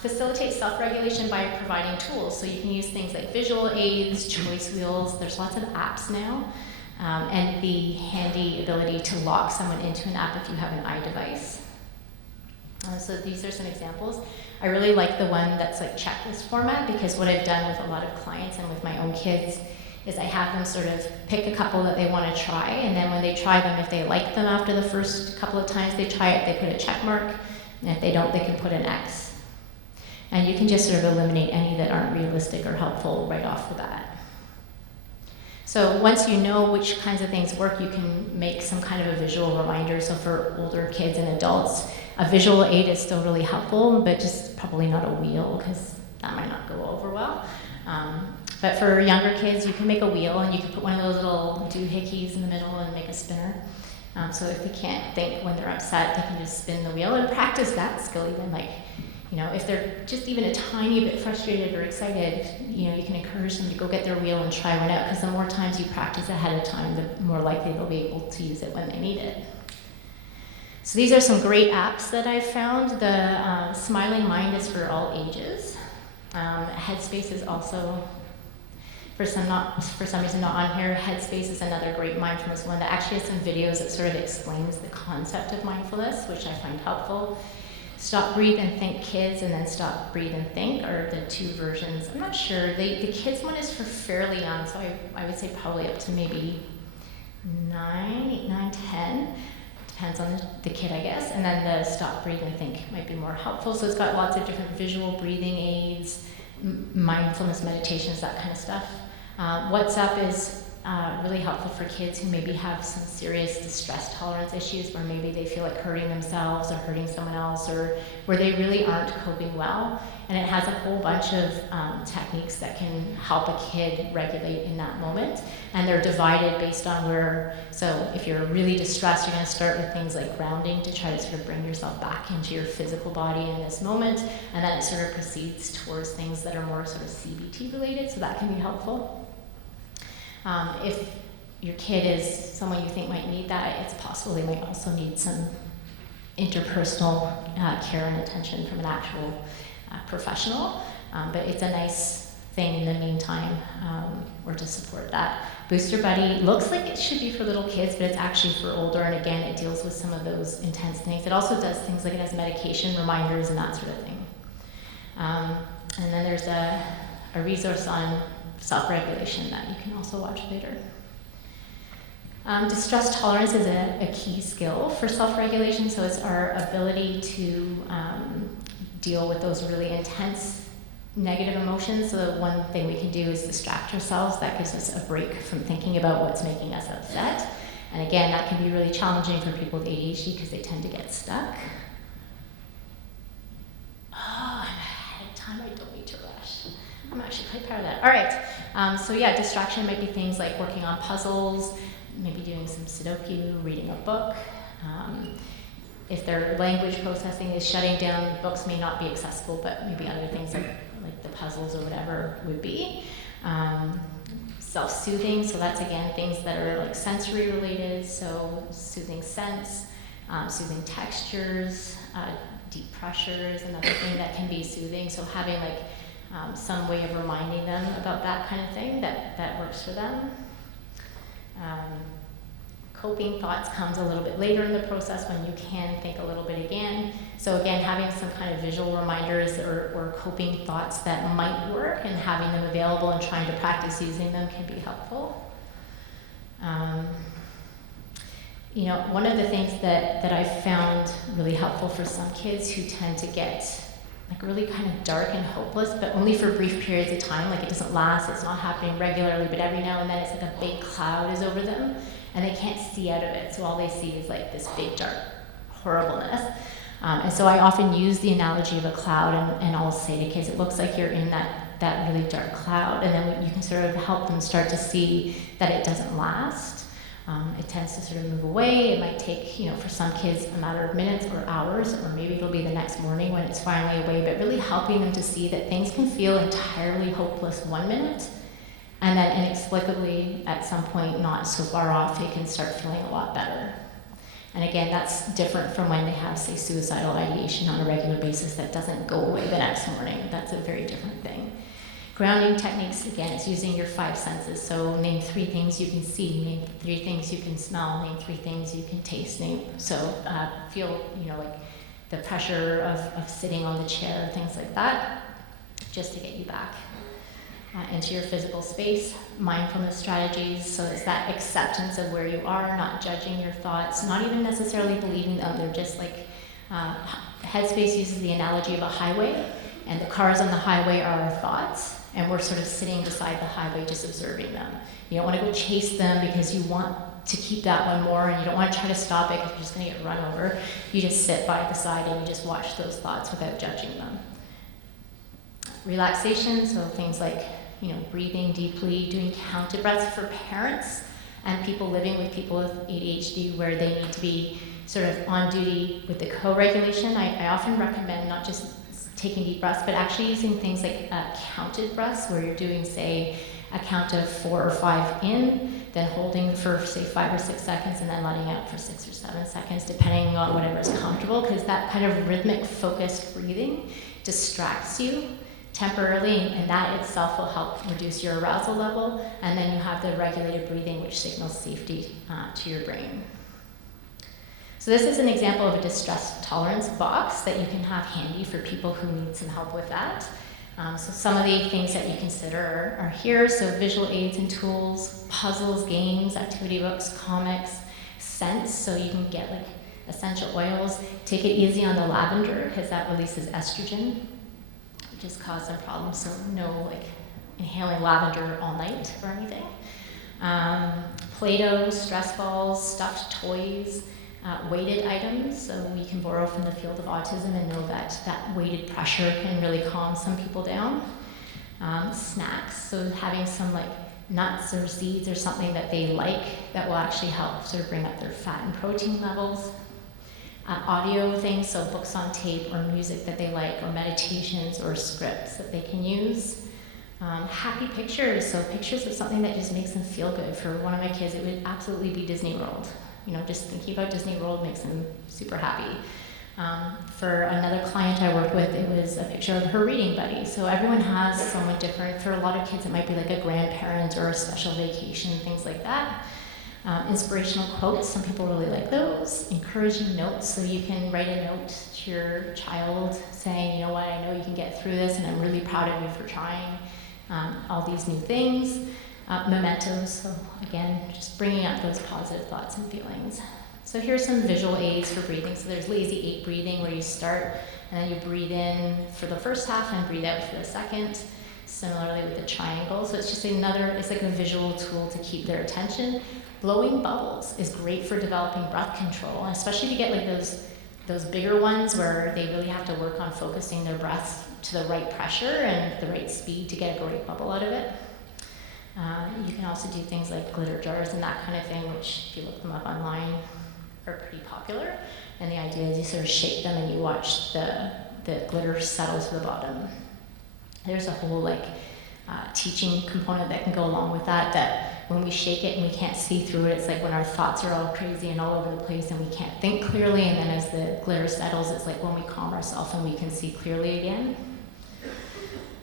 Facilitate self-regulation by providing tools. So you can use things like visual aids, choice wheels. There's lots of apps now. And the handy ability to lock someone into an app if you have an iDevice. So these are some examples. I really like the one that's checklist format, because what I've done with a lot of clients and with my own kids is I have them sort of pick a couple that they want to try, and then when they try them, if they like them after the first couple of times they try it, they put a check mark, and if they don't, they can put an X. And you can just sort of eliminate any that aren't realistic or helpful right off the bat. So once you know which kinds of things work, you can make some kind of a visual reminder. So for older kids and adults, a visual aid is still really helpful, but just probably not a wheel, because that might not go over well. But for younger kids, you can make a wheel, and you can put one of those little doohickeys in the middle and make a spinner. So if they can't think when they're upset, they can just spin the wheel and practice that skill. Even if they're just even a tiny bit frustrated or excited, you can encourage them to go get their wheel and try one out, because the more times you practice ahead of time, the more likely they'll be able to use it when they need it. So these are some great apps that I've found. The Smiling Mind is for all ages. Headspace is also, for some reason not on here. Headspace is another great mindfulness one that actually has some videos that sort of explains the concept of mindfulness, which I find helpful. Stop, Breathe, and Think Kids, and then Stop, Breathe, and Think are the two versions. I'm not sure. The kids one is for fairly young, so I would say probably up to maybe 8, 9, 10. Depends on the kid, I guess. And then the Stop, Breathe, and Think might be more helpful. So it's got lots of different visual breathing aids, mindfulness meditations, that kind of stuff. WhatsApp is really helpful for kids who maybe have some serious distress tolerance issues, where maybe they feel like hurting themselves or hurting someone else, or where they really aren't coping well. And it has a whole bunch of techniques that can help a kid regulate in that moment. And they're divided based on where, so if you're really distressed, you're going to start with things like grounding to try to sort of bring yourself back into your physical body in this moment. And then it sort of proceeds towards things that are more sort of CBT related, so that can be helpful. If your kid is someone you think might need that, it's possible they might also need some interpersonal care and attention from an actual professional. But it's a nice thing in the meantime, or to support that. Booster Buddy looks like it should be for little kids, but it's actually for older, and again, it deals with some of those intense things. It also does things like it has medication reminders and that sort of thing. And then there's a resource on self-regulation that you can also watch later. Distress tolerance is a key skill for self-regulation, so it's our ability to deal with those really intense negative emotions. So the one thing we can do is distract ourselves. That gives us a break from thinking about what's making us upset. And again, that can be really challenging for people with ADHD because they tend to get stuck. Oh, I'm ahead of time, I don't need to rush. I'm actually quite proud of that. All right, so yeah, distraction might be things like working on puzzles, maybe doing some Sudoku, reading a book. If their language processing is shutting down, books may not be accessible, but maybe other things like the puzzles or whatever would be. Self-soothing, so that's again things that are like sensory related, so soothing scents, soothing textures, deep pressure is another thing that can be soothing, so having like some way of reminding them about that kind of thing that works for them. Coping thoughts comes a little bit later in the process when you can think a little bit again. So again, having some kind of visual reminders or coping thoughts that might work and having them available and trying to practice using them can be helpful. You know, one of the things that I've found really helpful for some kids who tend to get like really kind of dark and hopeless, but only for brief periods of time, like it doesn't last, it's not happening regularly, but every now and then it's like a big cloud is over them and they can't see out of it, so all they see is like this big dark horribleness. And so I often use the analogy of a cloud, and I'll say to kids, it looks like you're in that really dark cloud, and then you can sort of help them start to see that it doesn't last. It tends to sort of move away. It might take, for some kids a matter of minutes or hours, or maybe it'll be the next morning when it's finally away, but really helping them to see that things can feel entirely hopeless 1 minute, and then inexplicably at some point not so far off, it can start feeling a lot better. And again, that's different from when they have, say, suicidal ideation on a regular basis that doesn't go away the next morning. That's a very different thing. Grounding techniques, again, it's using your 5 senses. So name 3 things you can see, name 3 things you can smell, name 3 things you can taste. Feel, like the pressure of sitting on the chair, things like that, just to get you back into your physical space. Mindfulness strategies, so it's that acceptance of where you are, not judging your thoughts, not even necessarily believing them. They're just like, Headspace uses the analogy of a highway, and the cars on the highway are our thoughts, and we're sort of sitting beside the highway just observing them. You don't want to go chase them because you want to keep that one more, and you don't want to try to stop it because you're just going to get run over. You just sit by the side and you just watch those thoughts without judging them. Relaxation, so things like breathing deeply, doing counted breaths for parents and people living with people with ADHD where they need to be sort of on duty with the co-regulation. I often recommend not just taking deep breaths, but actually using things like counted breaths where you're doing, say, a count of 4 or 5 in, then holding for say 5 or 6 seconds, and then letting out for 6 or 7 seconds, depending on whatever is comfortable, because that kind of rhythmic focused breathing distracts you temporarily, and that itself will help reduce your arousal level. And then you have the regulated breathing, which signals safety to your brain. So this is an example of a distress tolerance box that you can have handy for people who need some help with that. So some of the things that you consider are here. So visual aids and tools, puzzles, games, activity books, comics, scents. So you can get like essential oils. Take it easy on the lavender because that releases estrogen, which has caused some problems. So no like inhaling lavender all night or anything. Play-Doh, stress balls, stuffed toys. Weighted items, so we can borrow from the field of autism and know that that weighted pressure can really calm some people down. Snacks, so having some like nuts or seeds or something that they like that will actually help sort of bring up their fat and protein levels. Audio things, so books on tape or music that they like, or meditations or scripts that they can use. Happy pictures, so pictures of something that just makes them feel good. For one of my kids, it would absolutely be Disney World. You know, just thinking about Disney World makes them super happy. For another client I worked with, it was a picture of her reading buddy. So everyone has someone different. For a lot of kids, it might be like a grandparent or a special vacation, things like that. Inspirational quotes, some people really like those. Encouraging notes, so you can write a note to your child saying, you know what, I know you can get through this, and I'm really proud of you for trying all these new things. Mementos, so again, just bringing up those positive thoughts and feelings. So here's some visual aids for breathing. So there's lazy 8 breathing, where you start and then you breathe in for the first half and breathe out for the second. Similarly with the triangle. So it's just another, it's like a visual tool to keep their attention. Blowing bubbles is great for developing breath control, and especially if you get like those bigger ones where they really have to work on focusing their breath to the right pressure and the right speed to get a great bubble out of it. You can also do things like glitter jars and that kind of thing, which if you look them up online are pretty popular. And the idea is you sort of shake them and you watch the glitter settle to the bottom. There's a whole like teaching component that can go along with that, that when we shake it and we can't see through it, it's like when our thoughts are all crazy and all over the place and we can't think clearly, and then as the glitter settles, it's like when we calm ourselves and we can see clearly again.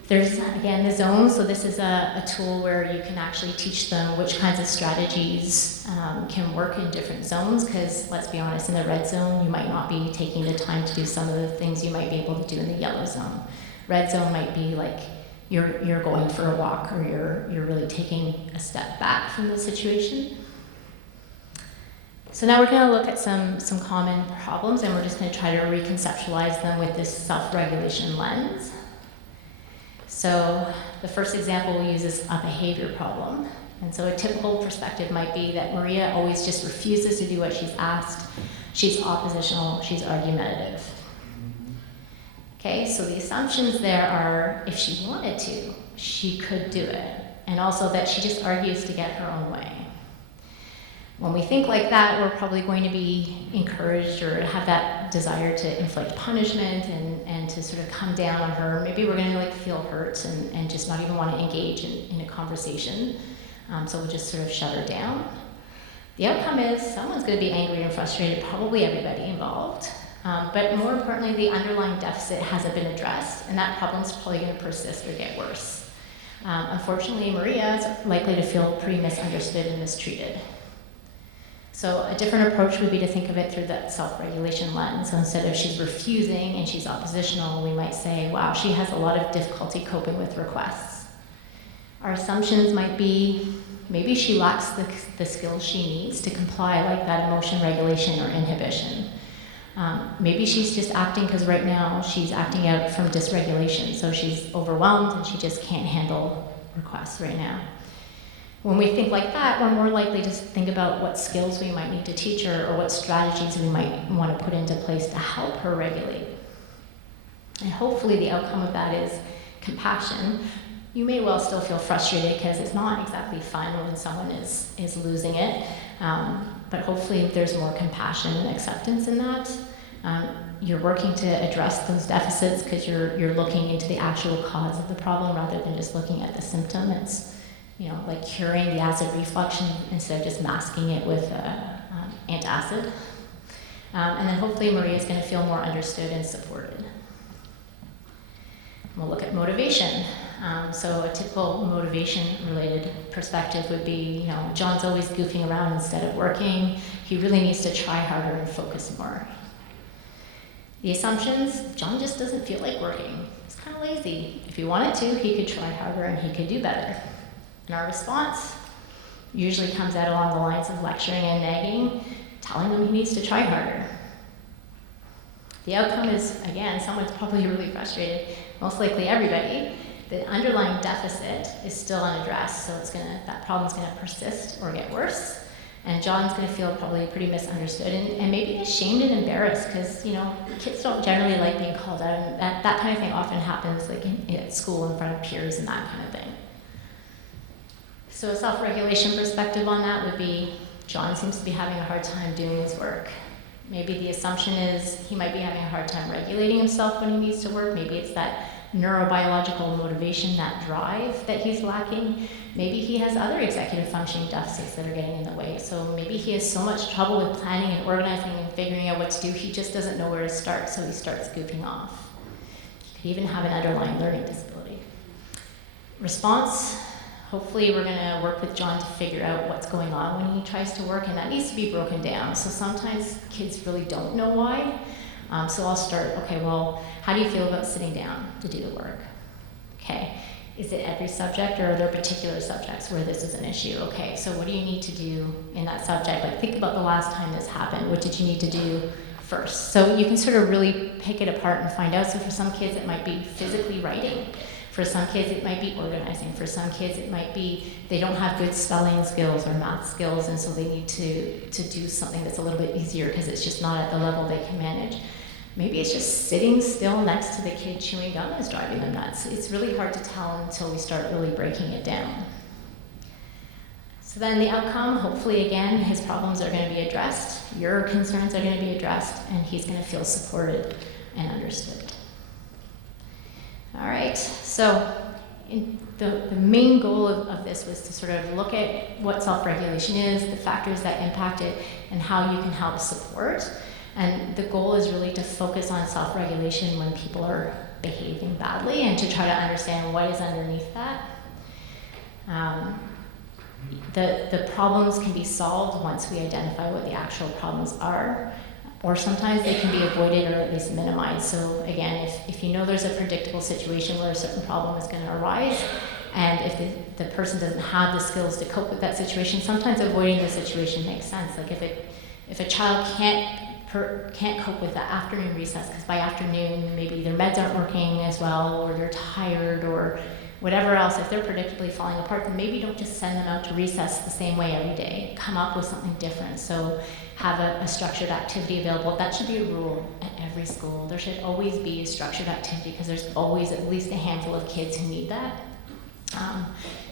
There's, again, the zones. So this is a tool where you can actually teach them which kinds of strategies can work in different zones, because let's be honest, in the red zone, you might not be taking the time to do some of the things you might be able to do in the yellow zone. Red zone might be like you're going for a walk, or you're really taking a step back from the situation. So now we're going to look at some common problems, and we're just going to try to reconceptualize them with this self-regulation lens. So the first example we use is a behavior problem. And so a typical perspective might be that Maria always just refuses to do what she's asked. She's oppositional, she's argumentative. Okay, so the assumptions there are if she wanted to, she could do it. And also that she just argues to get her own way. When we think like that, we're probably going to be encouraged or have that desire to inflict punishment and to sort of come down on her. Maybe we're going to like feel hurt and just not even want to engage in a conversation. So we'll just sort of shut her down. The outcome is someone's going to be angry and frustrated, probably everybody involved. But more importantly, the underlying deficit hasn't been addressed, and that problem's probably going to persist or get worse. Unfortunately, Maria is likely to feel pretty misunderstood and mistreated. So a different approach would be to think of it through that self-regulation lens. So instead of she's refusing and she's oppositional, we might say, wow, she has a lot of difficulty coping with requests. Our assumptions might be maybe she lacks the skills she needs to comply, like that emotion regulation or inhibition. Maybe she's just acting because right now she's acting out from dysregulation, so she's overwhelmed and she just can't handle requests right now. When we think like that, we're more likely to think about what skills we might need to teach her or what strategies we might want to put into place to help her regulate. And hopefully the outcome of that is compassion. You may well still feel frustrated because it's not exactly fun when someone is losing it, but hopefully there's more compassion and acceptance in that. You're working to address those deficits because you're looking into the actual cause of the problem rather than just looking at the symptom. like curing the acid reflux instead of just masking it with antacid. And then hopefully Maria is going to feel more understood and supported. We'll look at motivation. So a typical motivation-related perspective would be, John's always goofing around instead of working. He really needs to try harder and focus more. The assumptions, John just doesn't feel like working. He's kind of lazy. If he wanted to, he could try harder and he could do better. And our response usually comes out along the lines of lecturing and nagging, telling him he needs to try harder. The outcome is, again, someone's probably really frustrated, most likely everybody. The underlying deficit is still unaddressed, so that problem's gonna persist or get worse. And John's gonna feel probably pretty misunderstood and maybe ashamed and embarrassed, because kids don't generally like being called out, and that kind of thing often happens like at school in front of peers and that kind of thing. So a self-regulation perspective on that would be, John seems to be having a hard time doing his work. Maybe the assumption is he might be having a hard time regulating himself when he needs to work. Maybe it's that neurobiological motivation, that drive that he's lacking. Maybe he has other executive functioning deficits that are getting in the way. So maybe he has so much trouble with planning and organizing and figuring out what to do, he just doesn't know where to start, so he starts goofing off. He could even have an underlying learning disability. Response, hopefully we're gonna work with John to figure out what's going on when he tries to work, and that needs to be broken down. So sometimes kids really don't know why. So I'll start, okay, well, how do you feel about sitting down to do the work? Okay, is it every subject, or are there particular subjects where this is an issue? Okay, so what do you need to do in that subject? Like, think about the last time this happened. What did you need to do first? So you can sort of really pick it apart and find out. So for some kids, it might be physically writing. For some kids, it might be organizing. For some kids, it might be they don't have good spelling skills or math skills, and so they need to do something that's a little bit easier because it's just not at the level they can manage. Maybe it's just sitting still next to the kid chewing gum is driving them nuts. It's really hard to tell until we start really breaking it down. So then the outcome, hopefully again, his problems are going to be addressed, your concerns are going to be addressed, and he's going to feel supported and understood. All right, so the main goal of this was to sort of look at what self-regulation is, the factors that impact it, and how you can help support. And the goal is really to focus on self-regulation when people are behaving badly and to try to understand what is underneath that. The problems can be solved once we identify what the actual problems are, or sometimes they can be avoided or at least minimized. So again, if you know there's a predictable situation where a certain problem is going to arise, and if the person doesn't have the skills to cope with that situation, sometimes avoiding the situation makes sense. Like if a child can't cope with the afternoon recess, because by afternoon maybe their meds aren't working as well, or they're tired, or whatever else, if they're predictably falling apart, then maybe don't just send them out to recess the same way every day. Come up with something different. So have a structured activity available. That should be a rule at every school. There should always be a structured activity, because there's always at least a handful of kids who need that.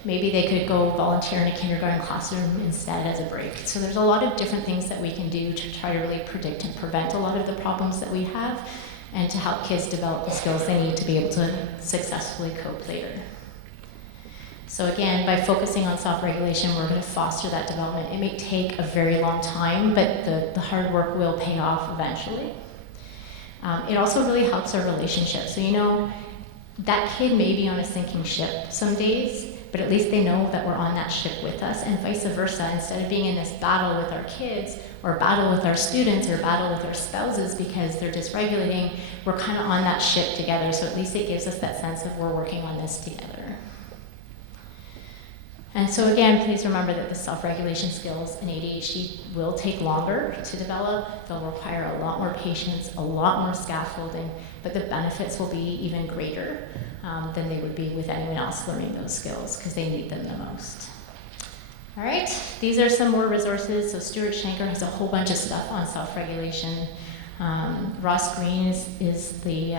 Maybe they could go volunteer in a kindergarten classroom instead as a break. So there's a lot of different things that we can do to try to really predict and prevent a lot of the problems that we have, and to help kids develop the skills they need to be able to successfully cope later. So again, by focusing on self-regulation, we're going to foster that development. It may take a very long time, but the hard work will pay off eventually. It also really helps our relationship. So that kid may be on a sinking ship some days, but at least they know that we're on that ship with us, and vice versa. Instead of being in this battle with our kids, or battle with our students, or battle with our spouses because they're dysregulating, we're kind of on that ship together. So at least it gives us that sense of we're working on this together. And so again, please remember that the self-regulation skills in ADHD will take longer to develop. They'll require a lot more patience, a lot more scaffolding, but the benefits will be even greater than they would be with anyone else learning those skills, because they need them the most. All right, these are some more resources. So Stuart Shanker has a whole bunch of stuff on self-regulation. Ross Green is the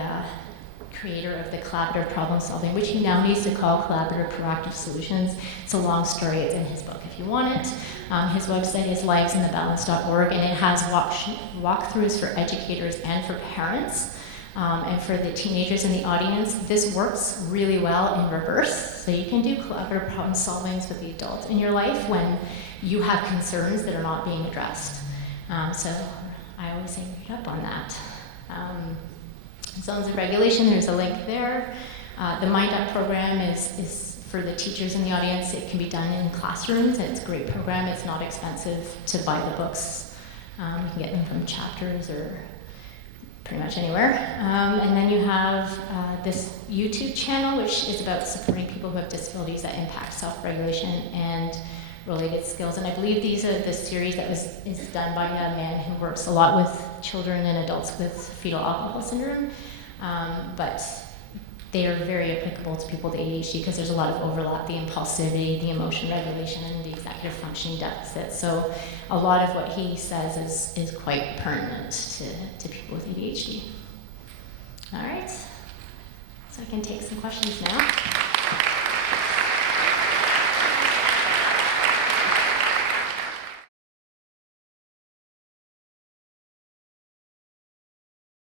creator of the collaborative problem solving, which he now needs to call collaborative proactive solutions. It's a long story. It's in his book if you want it. His website is livesinthebalance.org, and it has walkthroughs for educators and for parents And for the teenagers in the audience, this works really well in reverse. So you can do collaborative problem solvings with the adult in your life when you have concerns that are not being addressed. So I always say read up on that. Zones of regulation, there's a link there. The Mind Up program is for the teachers in the audience. It can be done in classrooms. It's a great program. It's not expensive to buy the books. You can get them from Chapters or pretty much anywhere. And then you have this YouTube channel, which is about supporting people who have disabilities that impact self-regulation and related skills. And I believe these are the series that is done by a man who works a lot with children and adults with fetal alcohol syndrome. But they are very applicable to people with ADHD because there's a lot of overlap, the impulsivity, the emotion regulation, and the executive functioning deficit. So a lot of what he says is quite pertinent to people with ADHD. All right, so I can take some questions now.